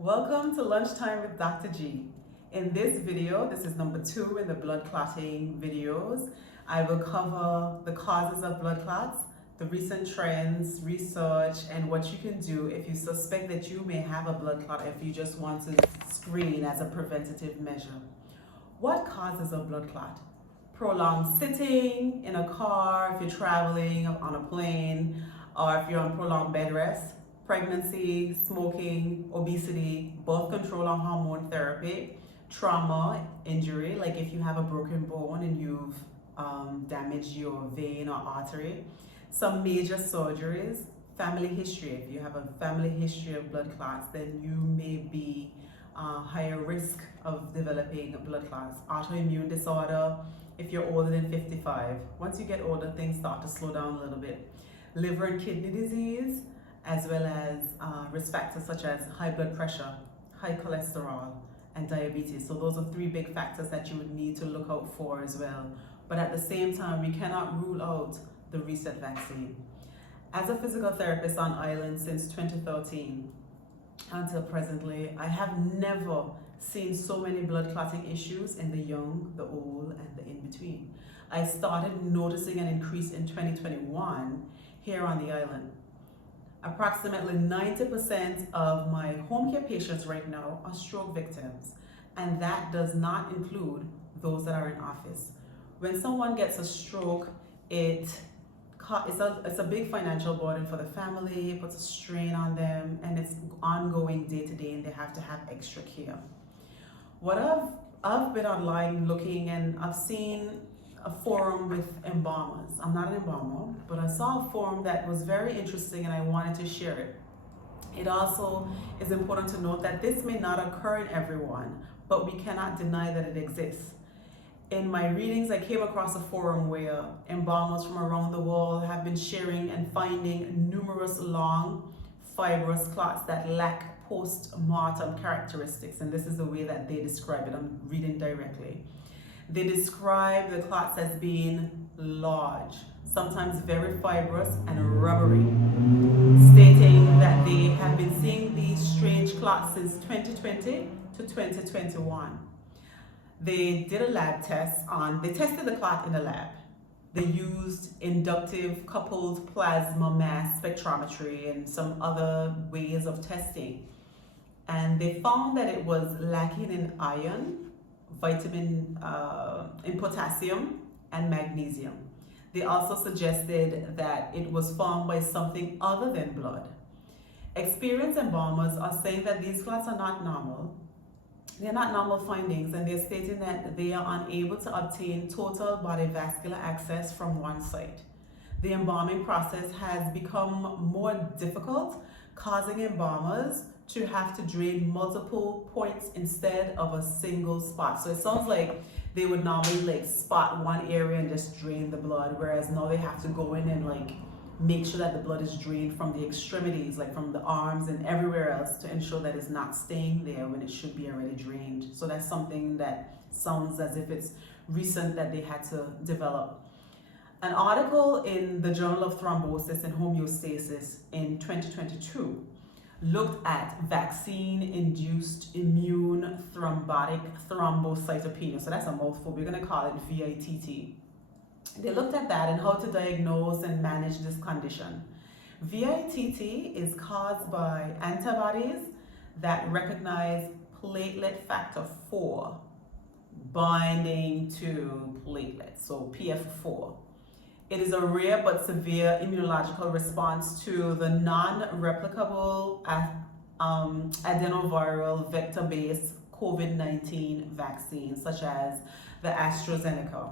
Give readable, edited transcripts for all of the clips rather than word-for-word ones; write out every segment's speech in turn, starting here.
Welcome to Lunchtime with Dr. G. In this video, this is number 2 in the blood clotting videos. I will cover the causes of blood clots, the recent trends, research, and what you can do if you suspect that you may have a blood clot, if you just want to screen as a preventative measure. What causes a blood clot? Prolonged sitting in a car, if you're traveling on a plane, or if you're on prolonged bed rest. Pregnancy, smoking, obesity, birth control or hormone therapy, trauma, injury, like if you have a broken bone and you've damaged your vein or artery, some major surgeries, family history. If you have a family history of blood clots, then you may be higher risk of developing blood clots. Autoimmune disorder, if you're older than 55. Once you get older, things start to slow down a little bit. Liver and kidney disease, as well as risk factors such as high blood pressure, high cholesterol, and diabetes. So those are 3 big factors that you would need to look out for as well. But at the same time, we cannot rule out the reset vaccine. As a physical therapist on island since 2013 until presently, I have never seen so many blood clotting issues in the young, the old, and the in-between. I started noticing an increase in 2021 here on the island. Approximately 90% of my home care patients right now are stroke victims, and that does not include those that are in office. When someone gets a stroke, it's a big financial burden for the family, it puts a strain on them, and it's ongoing day to day, and they have to have extra care. What I've been online looking, and I've seen a forum with embalmers. I'm not an embalmer, but I saw a forum that was very interesting and I wanted to share it. It also is important to note that this may not occur in everyone, but we cannot deny that it exists. In my readings, I came across a forum where embalmers from around the world have been sharing and finding numerous long, fibrous clots that lack post-mortem characteristics, and this is the way that they describe it. I'm reading directly. They describe the clots as being large, sometimes very fibrous and rubbery, stating that they have been seeing these strange clots since 2020 to 2021. They did a lab test they tested the clot in the lab. They used inductive coupled plasma mass spectrometry and some other ways of testing. And they found that it was lacking in iron, in potassium, and magnesium. They also suggested that it was formed by something other than blood. Experienced embalmers are saying that these clots are not normal. They're not normal findings, and they're stating that they are unable to obtain total body vascular access from one site. The embalming process has become more difficult, causing embalmers to have to drain multiple points instead of a single spot. So it sounds like they would normally spot one area and just drain the blood, whereas now they have to go in and make sure that the blood is drained from the extremities, like from the arms and everywhere else, to ensure that it's not staying there when it should be already drained. So that's something that sounds as if it's recent that they had to develop. An article in the Journal of Thrombosis and Homeostasis in 2022 looked at vaccine-induced immune thrombotic thrombocytopenia. So that's a mouthful. We're going to call it VITT. They looked at that and how to diagnose and manage this condition. VITT is caused by antibodies that recognize platelet factor 4 binding to platelets, so PF4. It is a rare but severe immunological response to the non-replicable adenoviral vector-based COVID-19 vaccines, such as the AstraZeneca.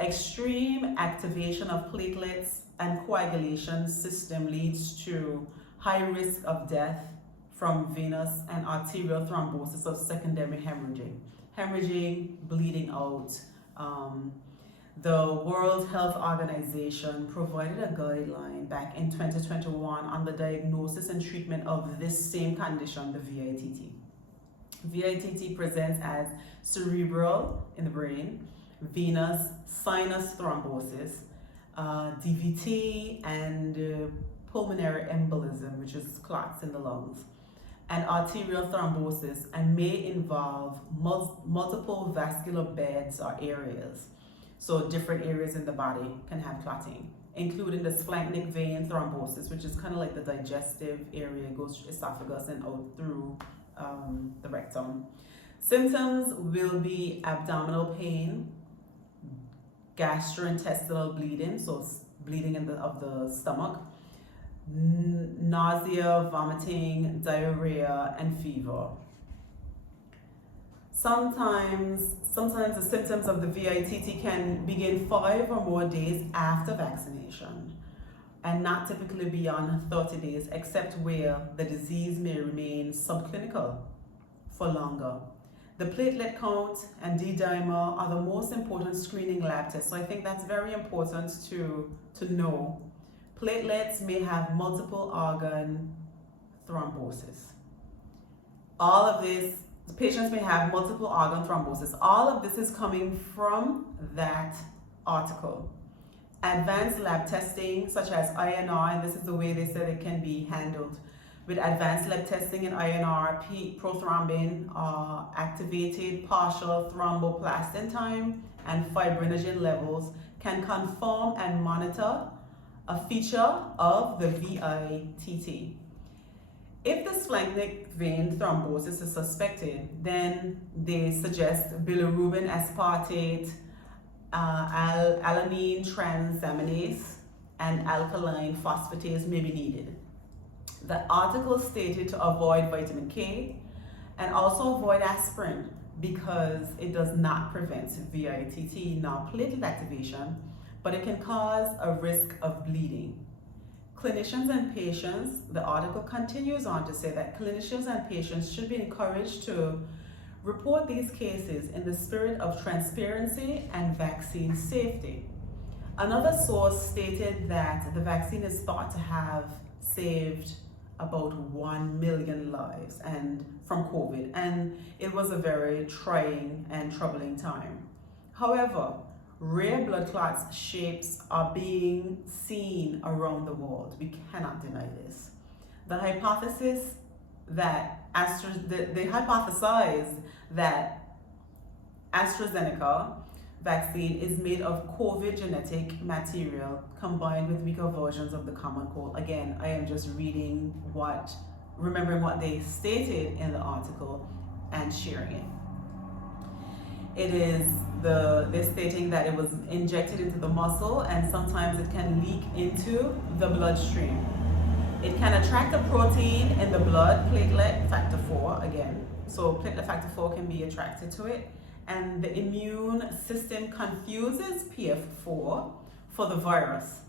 Extreme activation of platelets and coagulation system leads to high risk of death from venous and arterial thrombosis of secondary hemorrhaging, bleeding out. The World Health Organization provided a guideline back in 2021 on the diagnosis and treatment of this same condition, the VITT. VITT presents as cerebral in the brain, venous sinus thrombosis, DVT, and pulmonary embolism, which is clots in the lungs. and arterial thrombosis, and may involve multiple vascular beds or areas. So different areas in the body can have clotting, including the splanchnic vein thrombosis, which is kind of like the digestive area, goes through esophagus and out through the rectum. Symptoms will be abdominal pain, gastrointestinal bleeding, so bleeding of the stomach, nausea, vomiting, diarrhea, and fever. Sometimes the symptoms of the VITT can begin 5 or more days after vaccination, and not typically beyond 30 days, except where the disease may remain subclinical for longer. The platelet count and D-dimer are the most important screening lab tests, so I think that's very important to know. Platelets may have multiple organ thrombosis. All of this, patients may have multiple organ thrombosis. All of this is coming from that article. Advanced lab testing, such as INR, and this is the way they said it can be handled. With advanced lab testing in INR, prothrombin, activated partial thromboplastin time, and fibrinogen levels can confirm and monitor a feature of the VITT. If the splanchnic vein thrombosis is suspected, then they suggest bilirubin aspartate, alanine transaminase, and alkaline phosphatase may be needed. The article stated to avoid vitamin K and also avoid aspirin because it does not prevent VITT nor platelet activation, but it can cause a risk of bleeding. Clinicians and patients, the article continues on to say that clinicians and patients should be encouraged to report these cases in the spirit of transparency and vaccine safety. Another source stated that the vaccine is thought to have saved about 1 million lives from COVID, and it was a very trying and troubling time. However, rare blood clots shapes are being seen around the world. We cannot deny this. The hypothesis that they hypothesized that AstraZeneca vaccine is made of COVID genetic material combined with weaker versions of the common cold. Again, I am just remembering what they stated in the article and sharing it. They're stating that it was injected into the muscle and sometimes it can leak into the bloodstream. It can attract a protein in the blood, platelet factor 4 again. So platelet factor 4 can be attracted to it. And the immune system confuses PF4 for the virus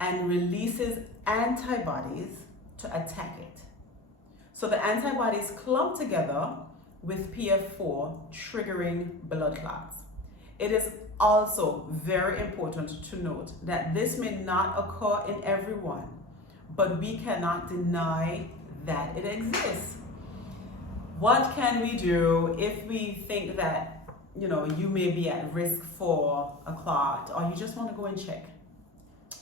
and releases antibodies to attack it. So the antibodies clump together with PF4, triggering blood clots. It is also very important to note that this may not occur in everyone, but we cannot deny that it exists. What can we do if we think that, you may be at risk for a clot or you just want to go and check?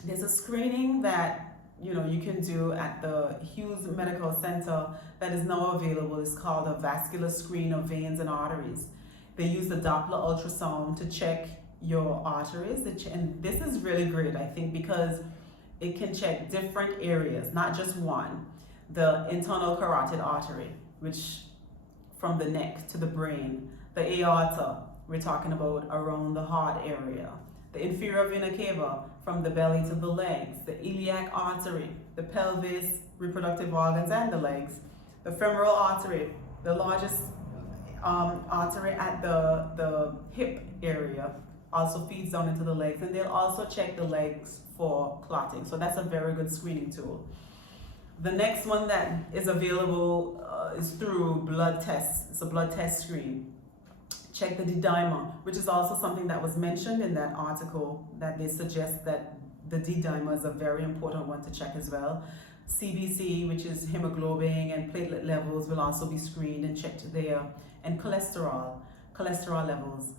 There's a screening that, you can do at the Hughes Medical Center that is now available. It's called a vascular screen of veins and arteries. They use the Doppler ultrasound to check your arteries. And this is really great, I think, because it can check different areas, not just one. The internal carotid artery, which from the neck to the brain, the aorta, we're talking about around the heart area, the inferior vena cava from the belly to the legs, the iliac artery, the pelvis, reproductive organs and the legs, the femoral artery, the largest artery at the hip area, also feeds down into the legs, and they'll also check the legs for clotting. So that's a very good screening tool. The next one that is available is through blood tests. It's a blood test screen. Check the D-dimer, which is also something that was mentioned in that article, that they suggest that the D-dimer is a very important one to check as well. CBC, which is hemoglobin, and platelet levels will also be screened and checked there. And cholesterol levels.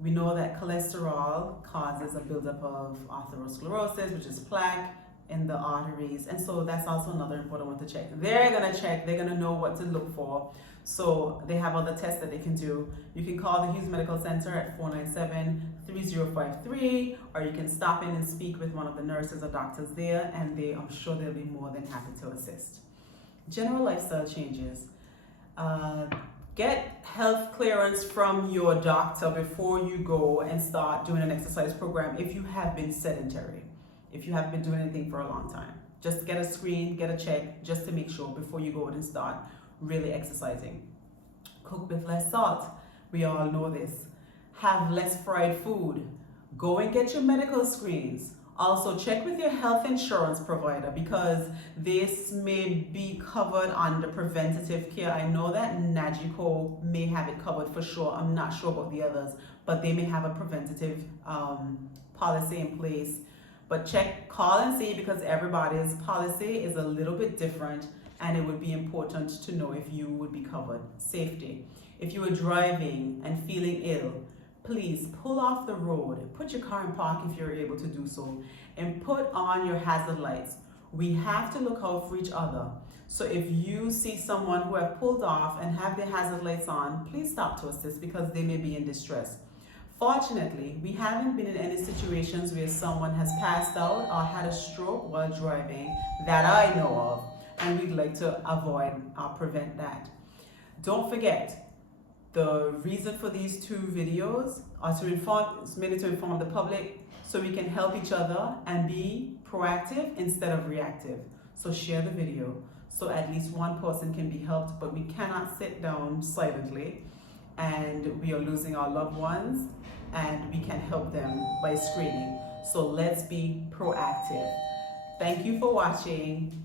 We know that cholesterol causes a buildup of atherosclerosis, which is plaque in the arteries. And so that's also another important one to check. They're gonna check, they're gonna know what to look for. So they have other tests that they can do. You can call the Hughes Medical Center at 497-3053, or you can stop in and speak with one of the nurses or doctors there, and I'm sure they'll be more than happy to assist. General lifestyle changes. Get health clearance from your doctor before you go and start doing an exercise program if you have been sedentary, if you haven't been doing anything for a long time. Just get a screen, get a check, just to make sure before you go and start really exercising. Cook with less salt. We all know this. Have less fried food. Go and get your medical screens. Also, check with your health insurance provider because this may be covered under preventative care. I know that Nagico may have it covered for sure. I'm not sure about the others, but they may have a preventative policy in place. But call and see, because everybody's policy is a little bit different, and it would be important to know if you would be covered. Safety. If you are driving and feeling ill, please pull off the road, put your car in park if you're able to do so, and put on your hazard lights. We have to look out for each other. So if you see someone who have pulled off and have their hazard lights on, please stop to assist because they may be in distress. Fortunately, we haven't been in any situations where someone has passed out or had a stroke while driving that I know of, and we'd like to avoid or prevent that. Don't forget, the reason for these two videos are mainly to inform the public so we can help each other and be proactive instead of reactive. So share the video so at least one person can be helped, but we cannot sit down silently and we are losing our loved ones, and we can help them by screening. So let's be proactive. Thank you for watching.